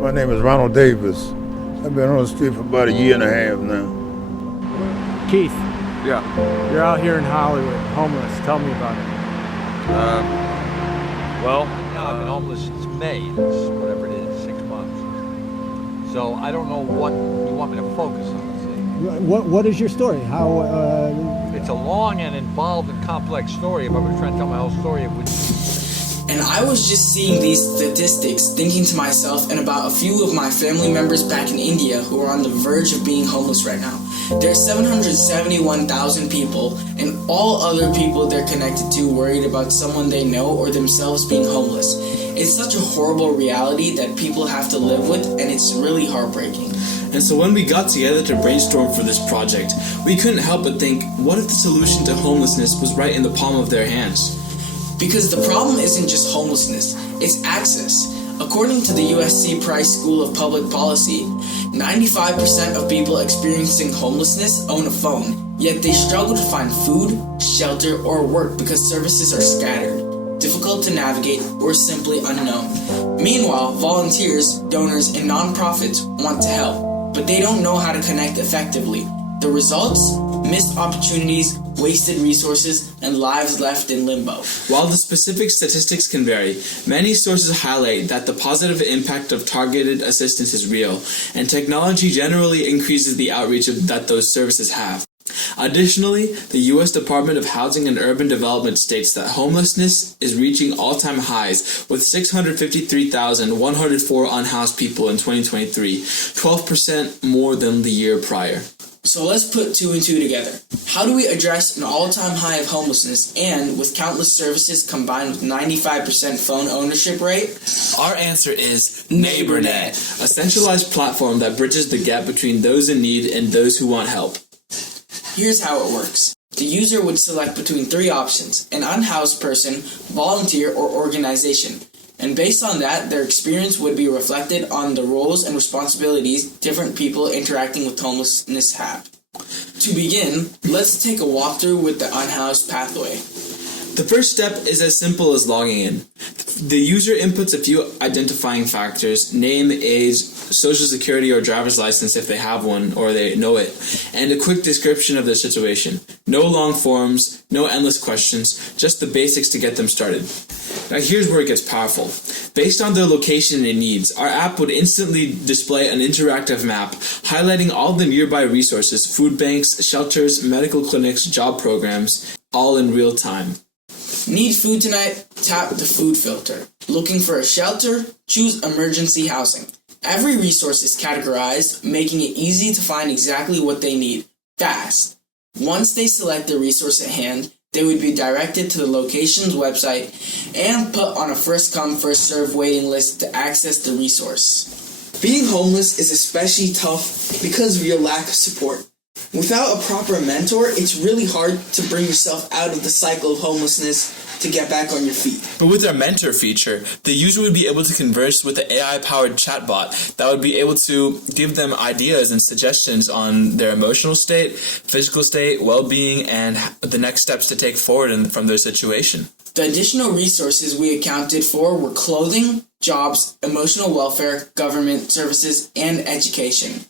My name is Ronald Davis. I've been on the street for about a year and a half now. Keith, Yeah. you're out here in Hollywood, homeless. Tell me about it. I've been homeless since May. That's whatever it is, 6 months. So I don't know what you want me to focus on. What is your story? How? It's a long and involved and complex story. If I were to try and tell my whole story, it would. And I was just seeing these statistics, thinking to myself and about a few of my family members back in India who are on the verge of being homeless right now. There are 771,000 people, and all other people they're connected to worried about someone they know or themselves being homeless. It's such a horrible reality that people have to live with, and it's really heartbreaking. And so when we got together to brainstorm for this project, we couldn't help but think, what if the solution to homelessness was right in the palm of their hands? Because the problem isn't just homelessness, it's access. According to the USC Price School of Public Policy, 95% of people experiencing homelessness own a phone, yet they struggle to find food, shelter, or work because services are scattered, difficult to navigate, or simply unknown. Meanwhile, volunteers, donors, and nonprofits want to help, but they don't know how to connect effectively. The results? Missed opportunities, wasted resources, and lives left in limbo. While the specific statistics can vary, many sources highlight that the positive impact of targeted assistance is real, and technology generally increases the outreach that those services have. Additionally, the U.S. Department of Housing and Urban Development states that homelessness is reaching all-time highs, with 653,104 unhoused people in 2023, 12% more than the year prior. So let's put two and two together. How do we address an all-time high of homelessness and, with countless services combined with 95% phone ownership rate? Our answer is NeighborNet, a centralized platform that bridges the gap between those in need and those who want help. Here's how it works. The user would select between three options: an unhoused person, volunteer, or organization. And based on that, their experience would be reflected on the roles and responsibilities different people interacting with homelessness have. To begin, let's take a walkthrough with the unhoused pathway. The first step is as simple as logging in. The user inputs a few identifying factors: name, age, social security or driver's license if they have one or they know it, and a quick description of their situation. No long forms, no endless questions, just the basics to get them started. Now here's where it gets powerful. Based on their location and needs, our app would instantly display an interactive map highlighting all the nearby resources: food banks, shelters, medical clinics, job programs, all in real time. Need food tonight? Tap the food filter. Looking for a shelter? Choose emergency housing. Every resource is categorized, making it easy to find exactly what they need, fast. Once they select the resource at hand, they would be directed to the location's website and put on a first-come, first-served waiting list to access the resource. Being homeless is especially tough because of your lack of support. Without a proper mentor, it's really hard to bring yourself out of the cycle of homelessness to get back on your feet. But with our mentor feature, the user would be able to converse with the AI-powered chatbot that would be able to give them ideas and suggestions on their emotional state, physical state, well-being, and the next steps to take forward from their situation. The additional resources we accounted for were clothing, jobs, emotional welfare, government services, and education.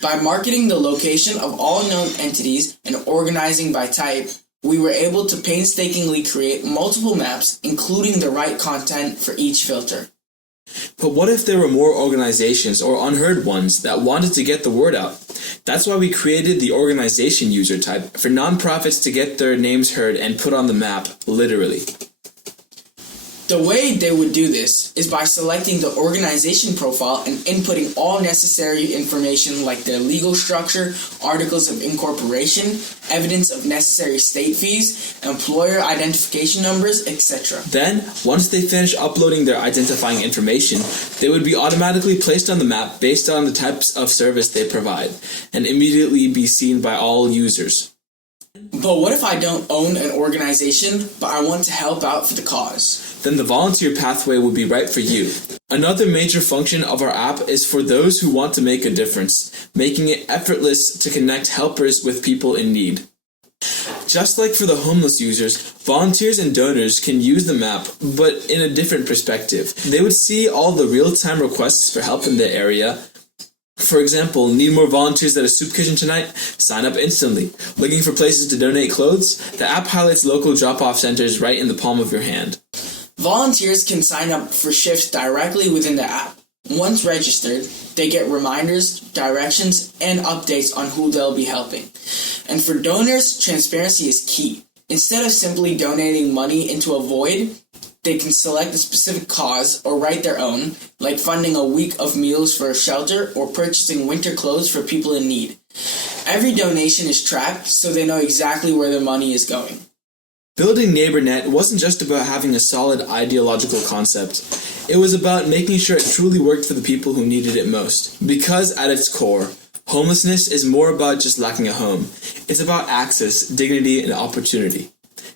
By marketing the location of all known entities and organizing by type, we were able to painstakingly create multiple maps, including the right content for each filter. But what if there were more organizations or unheard ones that wanted to get the word out? That's why we created the organization user type for nonprofits to get their names heard and put on the map, literally. The way they would do this is by selecting the organization profile and inputting all necessary information like their legal structure, articles of incorporation, evidence of necessary state fees, employer identification numbers, etc. Then, once they finish uploading their identifying information, they would be automatically placed on the map based on the types of service they provide, and immediately be seen by all users. But what if I don't own an organization, but I want to help out for the cause? Then the volunteer pathway would be right for you. Another major function of our app is for those who want to make a difference, making it effortless to connect helpers with people in need. Just like for the homeless users, volunteers and donors can use the map, but in a different perspective. They would see all the real-time requests for help in their area. For example, need more volunteers at a soup kitchen tonight? Sign up instantly. Looking for places to donate clothes? The app highlights local drop-off centers right in the palm of your hand. Volunteers can sign up for shifts directly within the app. Once registered, they get reminders, directions, and updates on who they'll be helping. And for donors, transparency is key. Instead of simply donating money into a void, they can select a specific cause or write their own, like funding a week of meals for a shelter or purchasing winter clothes for people in need. Every donation is tracked so they know exactly where their money is going. Building NeighborNet wasn't just about having a solid ideological concept. It was about making sure it truly worked for the people who needed it most. Because at its core, homelessness is more about just lacking a home. It's about access, dignity, and opportunity.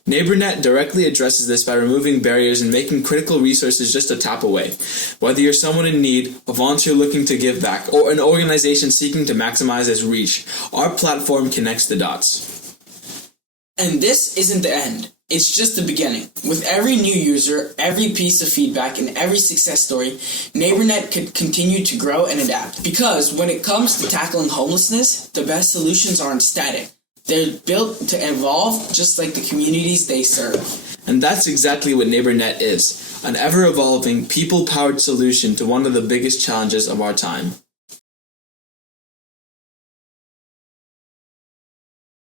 NeighborNet directly addresses this by removing barriers and making critical resources just a tap away. Whether you're someone in need, a volunteer looking to give back, or an organization seeking to maximize its reach, our platform connects the dots. And this isn't the end. It's just the beginning. With every new user, every piece of feedback, and every success story, NeighborNet could continue to grow and adapt. Because when it comes to tackling homelessness, the best solutions aren't static. They're built to evolve just like the communities they serve. And that's exactly what NeighborNet is, an ever-evolving, people-powered solution to one of the biggest challenges of our time.